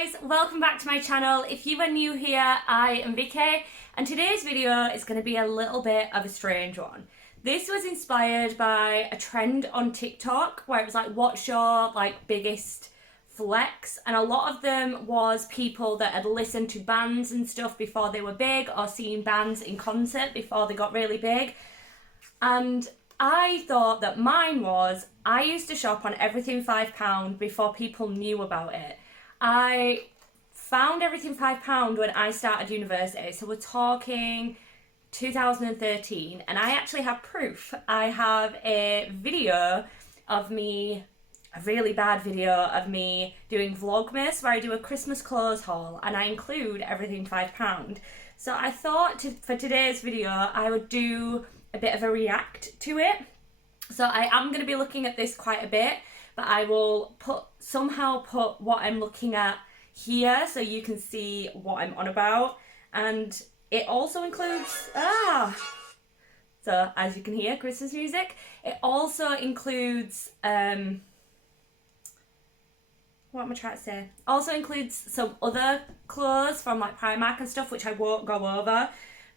guys, welcome back to my channel. If you are new here, I am Vicky and today's video is going to be a little bit of a strange one. This was inspired by a trend on TikTok where it was like, what's your biggest flex? And a lot of them was people that had listened to bands and stuff before they were big, or seen bands in concert before they got really big. And I thought that mine was, I used to shop on everything £5 before people knew about it. I found everything £5 when I started university, so we're talking 2013, and I actually have proof. I have a video of me, a really bad video of me doing Vlogmas where I do a Christmas clothes haul and I include everything £5. So I thought for today's video I would do a bit of a react to it. So I am going to be looking at this quite a bit, but I will somehow put what I'm looking at here so you can see what I'm on about. And it also includes, so as you can hear, Christmas music. It also includes, what am I trying to say? Also includes some other clothes from like Primark and stuff, which I won't go over.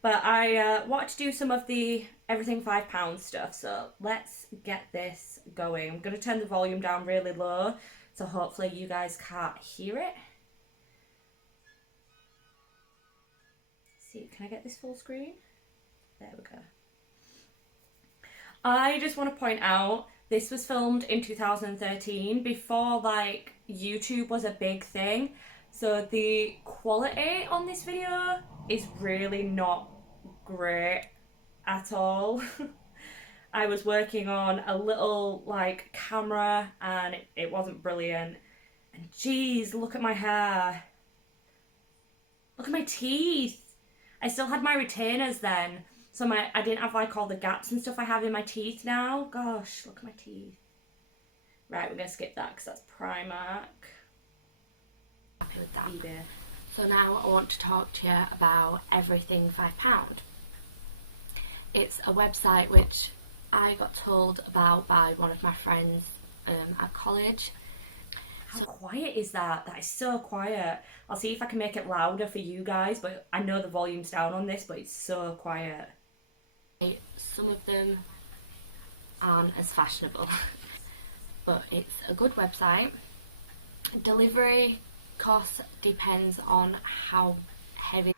But I wanted to do some of the everything £5 stuff, so let's get this going. I'm going to turn the volume down really low, so hopefully you guys can't hear it. See, can I get this full screen? There we go. I just want to point out, this was filmed in 2013, before YouTube was a big thing. So the quality on this video is really not great at all. I was working on a little camera and it wasn't brilliant. And geez, look at my hair. Look at my teeth. I still had my retainers then. So I didn't have all the gaps and stuff I have in my teeth now. Gosh, look at my teeth. Right, we're gonna skip that because that's Primark. Happy with that. eBay. So now I want to talk to you about everything £5. It's a website which I got told about by one of my friends at college. How quiet is that? That is so quiet. I'll see if I can make it louder for you guys, but I know the volume's down on this, but it's so quiet. Some of them aren't as fashionable, but it's a good website. Delivery cost depends on how heavy.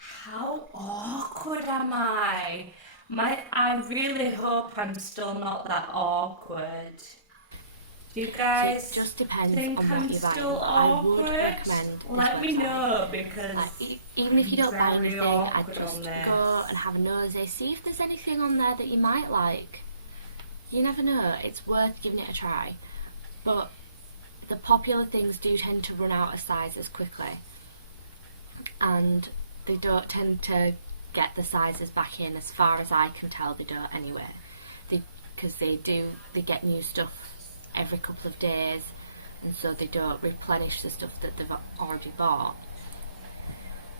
How awkward am I? I really hope I'm still not that awkward. Do you guys Just depends think on what I'm you're buying. still awkward? I would recommend Let me know, because even if you don't buy anything, I'd just go go and have a nosy, see if there's anything on there that you might like. You never know, it's worth giving it a try. But the popular things do tend to run out of sizes quickly, and they don't tend to get the sizes back in, as far as I can tell. They don't anyway, because they get new stuff every couple of days, and so they don't replenish the stuff that they've already bought.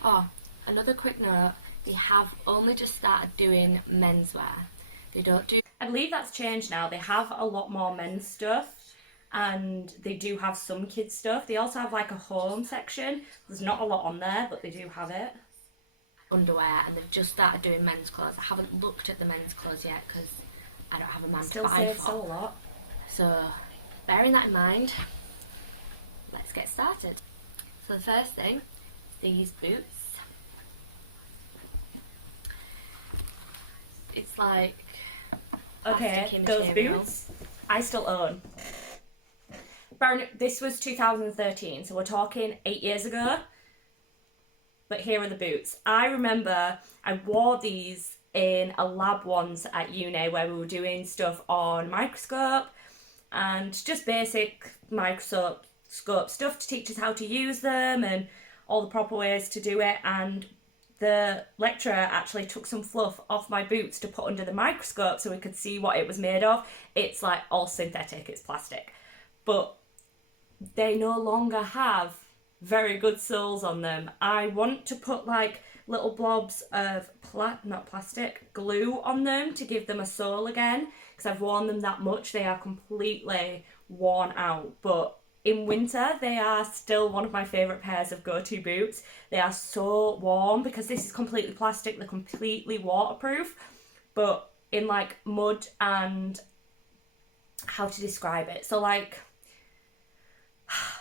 Oh, another quick note, they have only just started doing menswear. They don't do... I believe that's changed now. They have a lot more men's stuff, and they do have some kids stuff. They also have a home section. There's not a lot on there, but they do have it. Underwear, and they've just started doing men's clothes. I haven't looked at the men's clothes yet because I don't have a man to buy for. Still a lot. So, bearing that in mind, let's get started. So the first thing, these boots. It's like okay, those boots I still own. This was 2013, so we're talking 8 years ago. But here are the boots. I remember I wore these in a lab once at uni where we were doing stuff on microscope and just basic microscope stuff to teach us how to use them and all the proper ways to do it. And the lecturer actually took some fluff off my boots to put under the microscope so we could see what it was made of. It's all synthetic, it's plastic. But they no longer have very good soles on them. I want to put little blobs of glue on them to give them a sole again, because I've worn them that much. They are completely worn out, but in winter, they are still one of my favourite pairs of go-to boots. They are so warm because this is completely plastic, they're completely waterproof, but in like mud and how to describe it. So like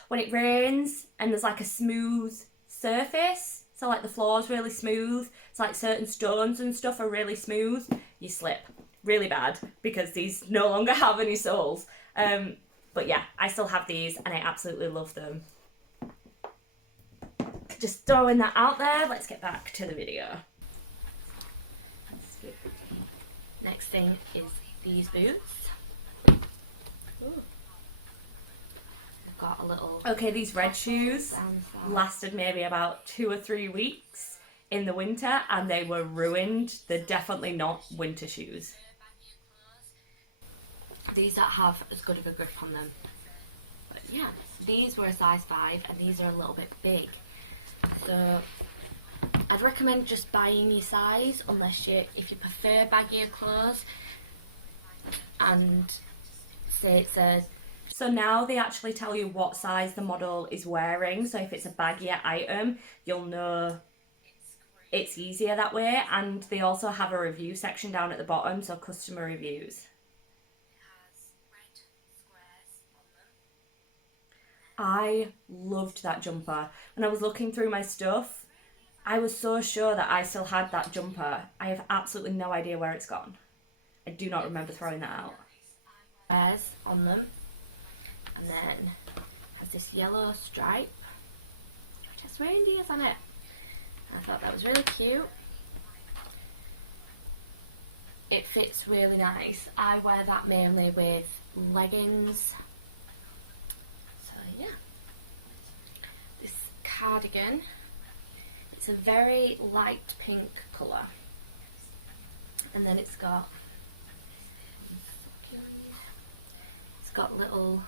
when it rains and there's like a smooth surface, so like the floor's really smooth, it's like certain stones and stuff are really smooth, you slip really bad because these no longer have any soles. But yeah, I still have these and I absolutely love them. Just throwing that out there. Let's get back to the video. Next thing is these boots. Ooh. I've got a little... Okay, these red shoes lasted maybe about 2 or 3 weeks in the winter and they were ruined. They're definitely not winter shoes. These don't have as good of a grip on them. But yeah, these were a size 5 and these are a little bit big. So I'd recommend just buying your size unless if you prefer baggier clothes and say it's a... So now they actually tell you what size the model is wearing. So if it's a baggier item, you'll know it's easier that way. And they also have a review section down at the bottom, so customer reviews. I loved that jumper. When I was looking through my stuff, I was so sure that I still had that jumper. I have absolutely no idea where it's gone. I do not remember throwing that out. Squares on them, and then has this yellow stripe which has reindeers on it. I thought that was really cute. It fits really nice. I wear that mainly with leggings. Yeah, this cardigan, it's a very light pink colour, and then it's got little...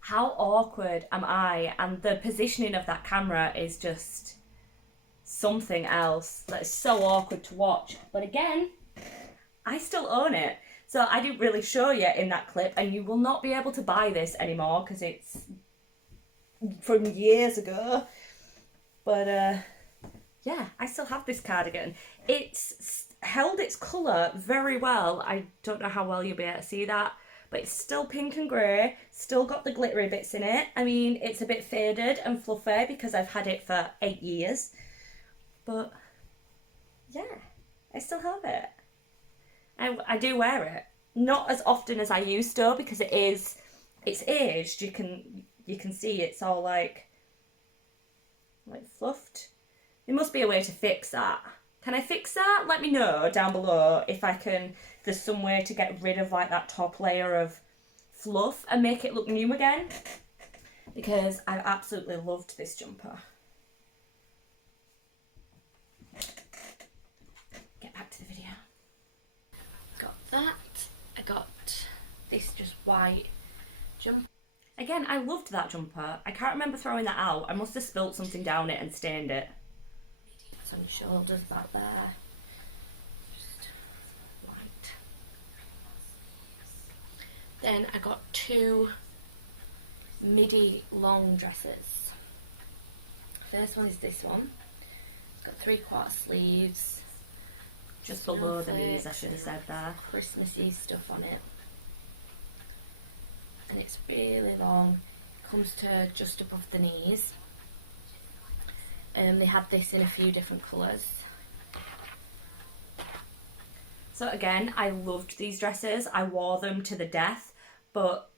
How awkward am I? And the positioning of that camera is just something else. That is so awkward to watch. But again, I still own it. So I didn't really show you in that clip, and you will not be able to buy this anymore because it's from years ago. But yeah, I still have this cardigan. It's held its colour very well. I don't know how well you'll be able to see that, but it's still pink and grey, still got the glittery bits in it. I mean, it's a bit faded and fluffy because I've had it for 8 years. But yeah, I still have it. I do wear it, not as often as I used to because it's aged. You can see it's all like fluffed. There must be a way to fix that. Can I fix that? Let me know down below if there's some way to get rid of like that top layer of fluff and make it look new again, because I absolutely loved this jumper. Get back to the video. That. I got this just white jumper. Again, I loved that jumper. I can't remember throwing that out. I must have spilt something down it and stained it. Some shoulders back there. Just white. Then I got 2 midi long dresses. First one is this one. It's got 3/4 sleeves. Just below the knees, I should have said there. Christmassy stuff on it. And it's really long. Comes to just above the knees. They had this in a few different colours. So again, I loved these dresses. I wore them to the death, but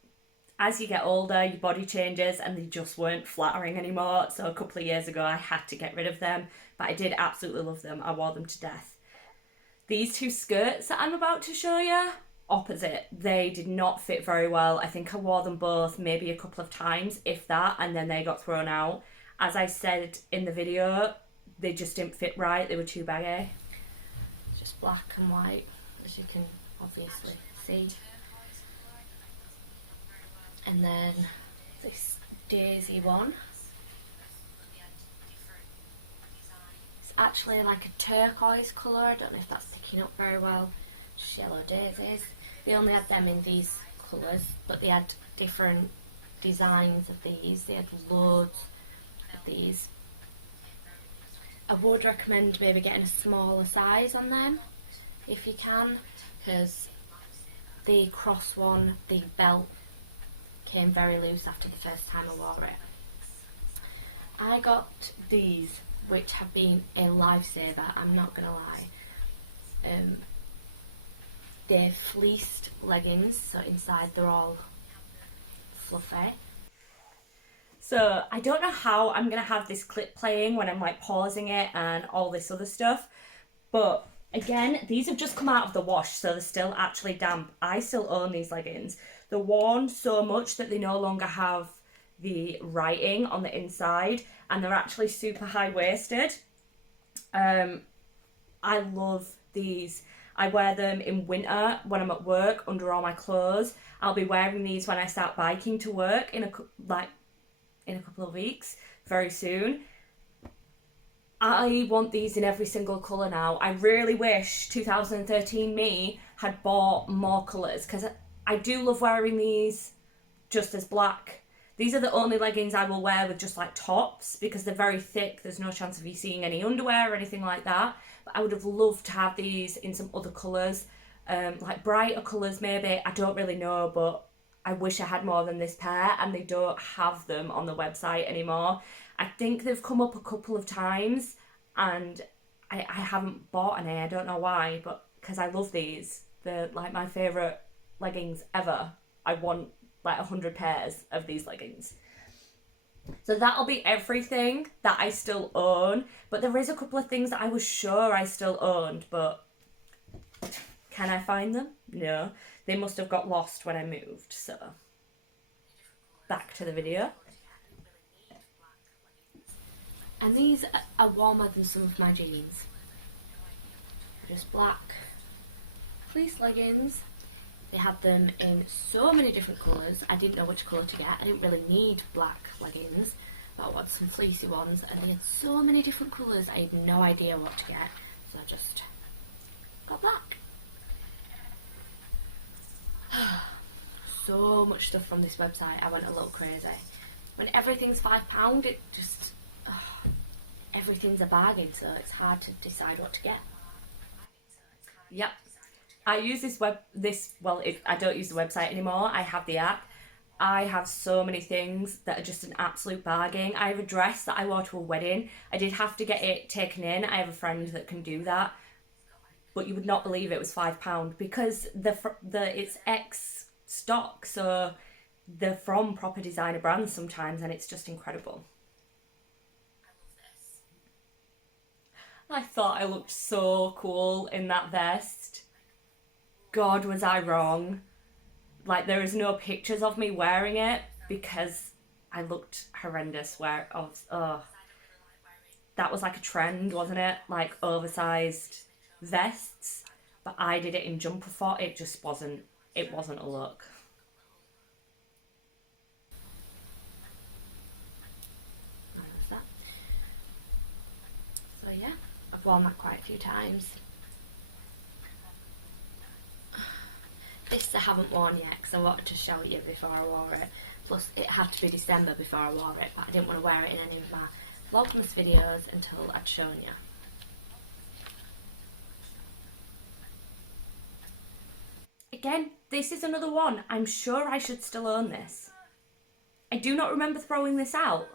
as you get older, your body changes and they just weren't flattering anymore. So a couple of years ago, I had to get rid of them, but I did absolutely love them. I wore them to death. These 2 skirts that I'm about to show you, opposite. They did not fit very well. I think I wore them both maybe a couple of times, if that, and then they got thrown out. As I said in the video, they just didn't fit right. They were too baggy. Just black and white, as you can obviously see. And then this daisy one. Actually like a turquoise colour. I don't know if that's picking up very well. Just yellow daisies. They only had them in these colours, but they had different designs of these. They had loads of these. I would recommend maybe getting a smaller size on them if you can, because the cross one, the belt came very loose after the first time I wore it. I got these, which have been a lifesaver, I'm not gonna lie. They're fleeced leggings, so inside they're all fluffy. So I don't know how I'm gonna have this clip playing when I'm like pausing it and all this other stuff, but again, these have just come out of the wash, so they're still actually damp. I still own these leggings. They're worn so much that they no longer have the writing on the inside, and they're actually super high-waisted. I love these. I wear them in winter when I'm at work under all my clothes. I'll be wearing these when I start biking to work in a couple of weeks, very soon. I want these in every single colour now. I really wish 2013 me had bought more colours, because I do love wearing these just as black. These are the only leggings I will wear with just like tops, because they're very thick. There's no chance of you seeing any underwear or anything like that. But I would have loved to have these in some other colours, like brighter colours maybe. I don't really know, but I wish I had more than this pair, and they don't have them on the website anymore. I think they've come up a couple of times, and I haven't bought any. I don't know why, but because I love these. They're like my favourite leggings ever. I want like 100 pairs of these leggings. So that'll be everything that I still own, but there is a couple of things that I was sure I still owned, but can I find them? No. They must have got lost when I moved, so back to the video. And these are warmer than some of my jeans. Just black fleece leggings. They had them in so many different colours. I didn't know which colour to get. I didn't really need black leggings, but I wanted some fleecy ones, and they had so many different colours. I had no idea what to get, so I just got black. So much stuff from this website. I went a little crazy. When everything's £5, it just everything's a bargain, so it's hard to decide what to get. Yep. I use I don't use the website anymore. I have the app. I have so many things that are just an absolute bargain. I have a dress that I wore to a wedding. I did have to get it taken in. I have a friend that can do that. But you would not believe it was £5 because it's ex stock, so they're from proper designer brands sometimes, and it's just incredible. I thought I looked so cool in that vest. God, was I wrong. Like, there is no pictures of me wearing it because I looked horrendous. That was like a trend, wasn't it? Like oversized vests, but I did it in jumper fort. It wasn't a look. So yeah, I've worn that quite a few times. This I haven't worn yet because I wanted to show you before I wore it. Plus it had to be December before I wore it, but I didn't want to wear it in any of my Vlogmas videos until I'd shown you. Again, this is another one. I'm sure I should still own this. I do not remember throwing this out.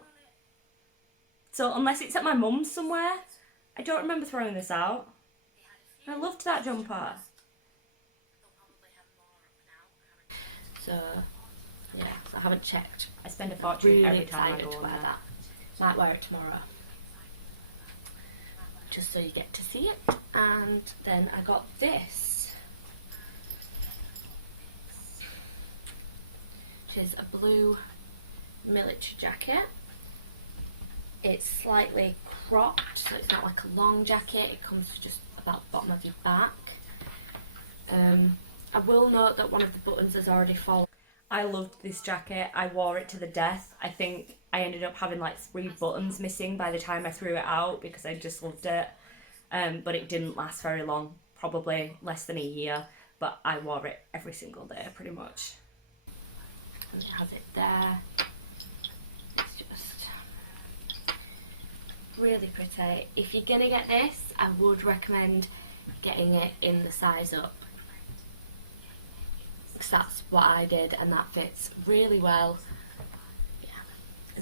So unless it's at my mum's somewhere, I don't remember throwing this out. I loved that jumper. So yeah, I haven't checked. I spend a fortune Really every time I excited go to on wear there. that. Might wear it tomorrow. Just so you get to see it. And then I got this, which is a blue military jacket. It's slightly cropped, so it's not like a long jacket. It comes to just about the bottom of your back. I will note that one of the buttons has already fallen. I loved this jacket. I wore it to the death. I think I ended up having like 3 buttons missing by the time I threw it out because I just loved it. But it didn't last very long, probably less than a year. But I wore it every single day, pretty much. And it has it there. really pretty. If you're gonna get this, I would recommend getting it in the size up, because that's what I did and that fits really well. Yeah.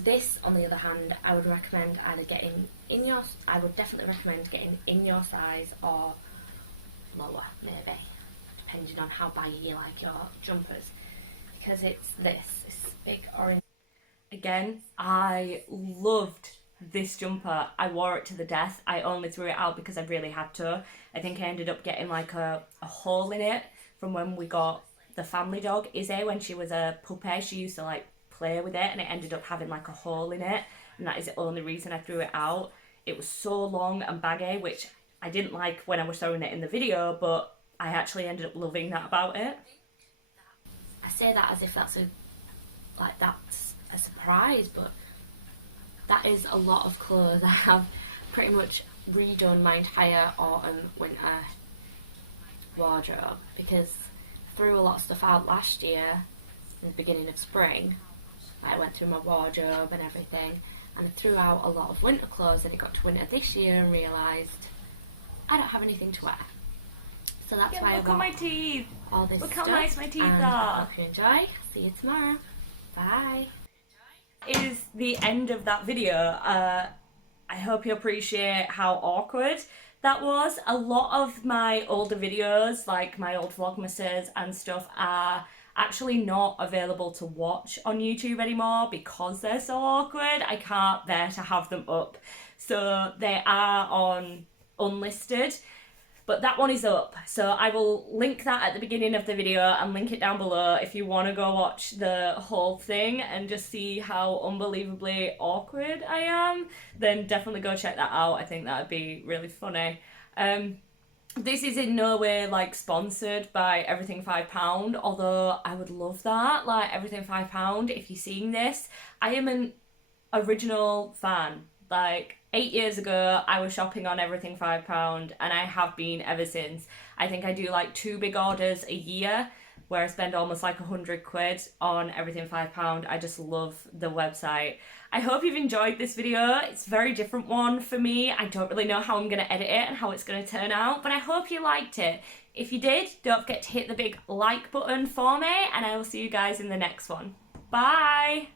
This, on the other hand, I would recommend either getting in your, I would definitely recommend getting in your size or lower, maybe, depending on how baggy you like your jumpers, because it's this big orange. Again, I loved this jumper. I wore it to the death. I only threw it out because I really had to. I think I ended up getting like a hole in it from when we got the family dog, Izzy, when she was a puppy. She used to like play with it and it ended up having like a hole in it, and that is the only reason I threw it out. It was so long and baggy, which I didn't like when I was showing it in the video, but I actually ended up loving that about it. I say that as if that's a surprise, but that is a lot of clothes. I have pretty much redone my entire autumn winter wardrobe because I threw a lot of stuff out last year in the beginning of spring. I went through my wardrobe and everything, and I threw out a lot of winter clothes, and it got to winter this year and realised I don't have anything to wear. So that's why I look got at my teeth. all this Look stuff. how nice my teeth and are. I hope you enjoy. See you tomorrow. Bye. Is the end of that video. I hope you appreciate how awkward that was. A lot of my older videos, like my old vlogmases and stuff, are actually not available to watch on YouTube anymore because they're so awkward. I can't bear to have them up. So they are on unlisted. But that one is up, so I will link that at the beginning of the video and link it down below if you want to go watch the whole thing and just see how unbelievably awkward I am. Then definitely go check that out. I think that would be really funny. This is in no way like sponsored by Everything £5, although I would love that. Like, Everything £5, if you're seeing this, I am an original fan. Like, 8 years ago, I was shopping on Everything £5, and I have been ever since. I think I do like 2 big orders a year, where I spend almost like £100 on Everything £5. I just love the website. I hope you've enjoyed this video. It's a very different one for me. I don't really know how I'm going to edit it and how it's going to turn out, but I hope you liked it. If you did, don't forget to hit the big like button for me, and I will see you guys in the next one. Bye!